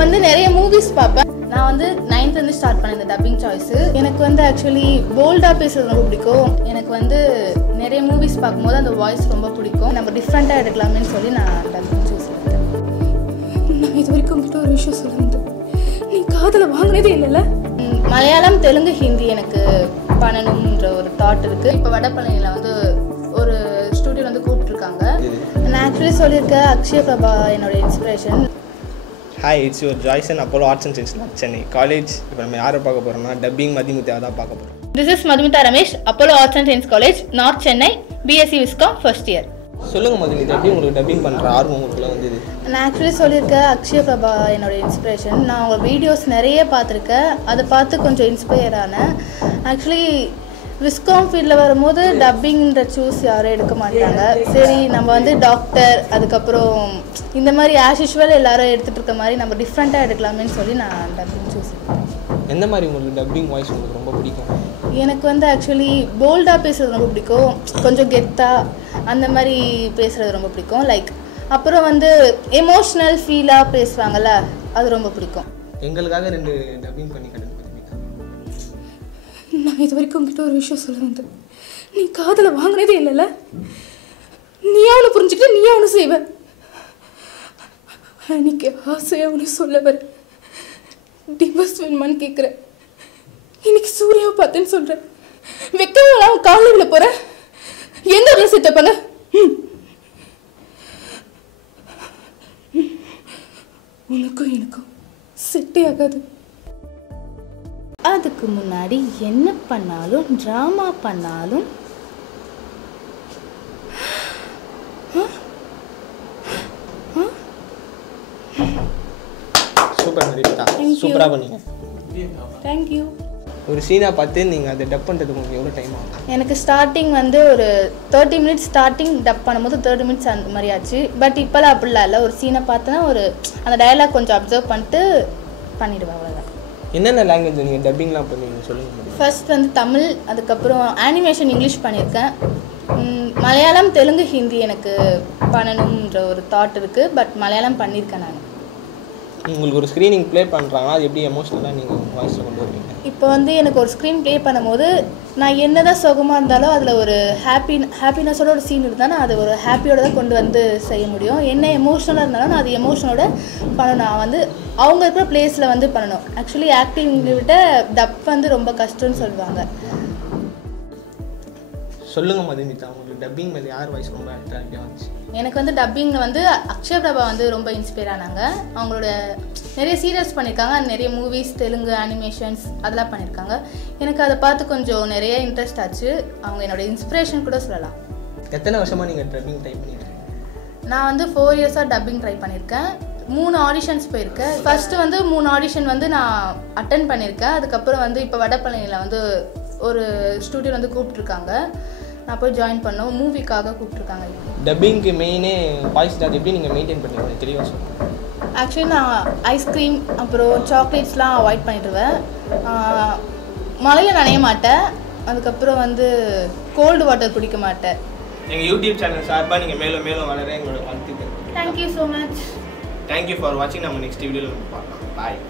நான் வந்து நிறைய மூவிஸ் பார்ப்பேன். நான் வந்து 9th இருந்து ஸ்டார்ட் பண்ணேன் இந்த டப்பிங் சாய்ஸ். எனக்கு வந்து ஆக்சுவலி போல்டாக பேசுறது ரொம்ப பிடிக்கும். எனக்கு வந்து நிறைய மூவிஸ் பார்க்கும்போது அந்த வாய்ஸ் ரொம்ப பிடிக்கும். நம்ம டிஃப்ரெண்ட்டாக எடுக்கலாமேன்னு சொல்லி நான் டப்பிங் சூஸ் பண்ணிட்டேன். நான் இது வரைக்கும் உங்ககிட்ட ஒரு விஷயம் சொல்லுவேன், நீ காதில் வாங்கினதே இல்லைல்ல? மலையாளம், தெலுங்கு, ஹிந்தி எனக்கு பண்ணணுன்ற ஒரு தாட் இருக்குது. இப்போ வடபழனியில் வந்து ஒரு ஸ்டூடியோ வந்து கூப்பிட்டுருக்காங்க. நான் ஆக்சுவலி சொல்லியிருக்கேன் அக்ஷய பிரபா என்னோட inspiration. Hi, it's your Joyce and Apollo arts and science Chennai college. இப்போ நம்ம யாரை பார்க்க போகிறோம்னா டப்பிங் மதுமிதா தான் பார்க்க போகிறோம். This is Madhumitha Ramesh, Apollo arts and science college, north Chennai, BSc Viscom first year. சொல்லுங்கள் மதுமிதா, எப்படி உங்களுக்கு டப்பிங் பண்ணுற ஆர்வம் உங்களுக்குலாம் வந்தது? நான் ஆக்சுவலி சொல்லியிருக்கேன் அக்ஷய பிரபா என்னோட இன்ஸ்பிரேஷன். நான் அவங்க வீடியோஸ் நிறைய பார்த்துருக்கேன். அதை பார்த்து கொஞ்சம் இன்ஸ்பயர் ஆனேன். ஆக்சுவலி விஸ்காம் ஃபீல்டில் வரும்போது டப்பிங்ன்ற சூஸ் யாரும் எடுக்க மாட்டாங்க. சரி, நம்ம வந்து டாக்டர், அதுக்கப்புறம் இந்த மாதிரி ஆஸ் யூஷுவல் எல்லாரும் எடுத்துகிட்டு இருக்க மாதிரி நம்ம டிஃப்ரெண்ட்டாக எடுக்கலாமேன்னு சொல்லி நான் டப்பிங் சூஸ் பண்ணேன். எந்த மாதிரி உங்களுக்கு டப்பிங் வாய்ஸ் உங்களுக்கு ரொம்ப பிடிக்கும்? எனக்கு வந்து ஆக்சுவலி போல்டாக பேசுகிறது ரொம்ப பிடிக்கும். கொஞ்சம் கெத்தாக அந்த மாதிரி பேசுகிறது ரொம்ப பிடிக்கும். லைக் அப்புறம் வந்து எமோஷ்னல் ஃபீலாக பேசுவாங்கள்ல, அது ரொம்ப பிடிக்கும். எங்களுக்காக 2 டப்பிங் பண்ணி கட்டுங்க. நான் இது வரைக்கும் உங்ககிட்ட ஒரு விஷயம் சொல்லுவேன், நீ காதில் வாங்கினதே இல்லைல்ல? நீயா ஒன்று புரிஞ்சுக்கிட்டு நீயா ஒன்று செய்வேன். அன்னைக்கு ஆசையாக ஒன்று சொல்ல வர டிவர்ஸ் வேணுமான்னு கேட்குறேன். இன்னைக்கு சூர்யாவை பார்த்தேன்னு சொல்கிறேன். வெக்கலாம் காலையில் போகிறேன். எந்த இடத்துல சேர்த்தப்பாங்க? உனக்கும் எனக்கும் செட்டே ஆகாது. அதுக்கு முன்னாடி என்ன பண்ணாலும் ட்ராமா பண்ணாலும் சூப்பர் மதுமிதா, சூப்பராக பண்ணீங்க. தேங்க்யூ. ஒரு சீனாக பார்த்து நீங்கள் அதை டப் பண்ணுறதுக்கு உங்களுக்கு எவ்வளோ டைம் ஆகும்? எனக்கு ஸ்டார்டிங் வந்து ஒரு 30 மினிட்ஸ் ஸ்டார்டிங் டப் பண்ணும்போது 30 மினிட்ஸ் அந்த மாதிரி ஆச்சு. பட் இப்போலாம் அப்படிலாம் இல்லை. ஒரு சீனை பார்த்தோன்னா ஒரு அந்த டயலாக் கொஞ்சம் அப்சர்வ் பண்ணிட்டு பண்ணிவிடுவேன், அவ்வளோதான். என்னென்ன லாங்குவேஜ் நீங்கள் டப்பிங்லாம் பண்ணுவீங்க சொல்லுங்கள்? ஃபர்ஸ்ட் வந்து தமிழ், அதுக்கப்புறம் அனிமேஷன் இங்கிலீஷ் பண்ணியிருக்கேன். மலையாளம், தெலுங்கு, ஹிந்தி எனக்கு பண்ணணுன்ற ஒரு தாட் இருக்குது. பட் மலையாளம் பண்ணியிருக்கேன் நான். உங்களுக்கு ஒரு ஸ்க்ரீனிங் ப்ளே பண்ணுறாங்கன்னா அது எப்படி எமோஷ்னலாக நீங்கள் வாய்ஸில் கொண்டு வருவீங்க? இப்போ வந்து எனக்கு ஒரு ஸ்க்ரீன் ப்ளே பண்ணும்போது நான் என்ன தான் சுகமாக இருந்தாலும் அதில் ஒரு ஹாப்பினஸோட ஒரு சீன் இருந்தால் நான் அது ஒரு ஹாப்பியோட தான் கொண்டு வந்து செய்ய முடியும். என்ன எமோஷனலாக இருந்தாலும் நான் அது எமோஷனோட பண்ணணும். நான் வந்து அவங்க இருக்கிற பிளேஸில் வந்து பண்ணணும். ஆக்சுவலி ஆக்டிங் விட டப் வந்து ரொம்ப கஷ்டம்னு சொல்லுவாங்க. சொல்லுங்கள் மதுமிதா, உங்களுக்கு டப்பிங் மேலே யார் வாய்ஸ் ரொம்ப அட்ராக்டிவாக இருந்துச்சு? எனக்கு வந்து டப்பிங்கில் வந்து அக்ஷய பிரபா வந்து ரொம்ப இன்ஸ்பயர் ஆனாங்க. அவங்களோட நிறைய சீரியல்ஸ் பண்ணியிருக்காங்க, நிறைய மூவிஸ், தெலுங்கு அனிமேஷன்ஸ் அதெல்லாம் பண்ணியிருக்காங்க. எனக்கு அதை பார்த்து கொஞ்சம் நிறைய இன்ட்ரெஸ்ட் ஆச்சு. அவங்க என்னோட இன்ஸ்பிரேஷன் கூட சொல்லலாம். எத்தனை வருஷமாக நீங்கள் டப்பிங் ட்ரை பண்ணியிருக்கீங்க? நான் வந்து 4 இயர்ஸாக டப்பிங் ட்ரை பண்ணியிருக்கேன். 3 ஆடிஷன்ஸ் போயிருக்கேன். ஃபஸ்ட்டு வந்து 3 ஆடிஷன் வந்து நான் அட்டன் பண்ணியிருக்கேன். அதுக்கப்புறம் வந்து இப்போ வடபழனியில் வந்து ஒரு ஸ்டூடியோ வந்து கூப்பிட்ருக்காங்க. நான் போய் ஜாயின் பண்ணோம். மூவிக்காக கூப்பிட்ருக்காங்க. டப்பிங்க்கு மெயினே வாய்ஸ் தான் எப்படி நீங்கள் மெயின்டைன் பண்ணுவீங்க தெளிவாக சொல்லுங்கள். ஆக்சுவலி நான் ஐஸ்கிரீம் அப்புறம் சாக்லேட்ஸ்லாம் அவாய்ட் பண்ணிடுவேன். மழையில் நனைய மாட்டேன். அதுக்கப்புறம் வந்து கோல்டு வாட்டர் குடிக்க மாட்டேன். எங்கள் யூடியூப் சேனல் சார்பாக நீங்கள் மேலும் மேலும் வளர எங்களோட வாழ்த்துக்கள். Thank you so much. Thank you for வாட்சிங். நம்ம நெக்ஸ்ட் வீடியோவில் பார்க்கலாம். பாய்.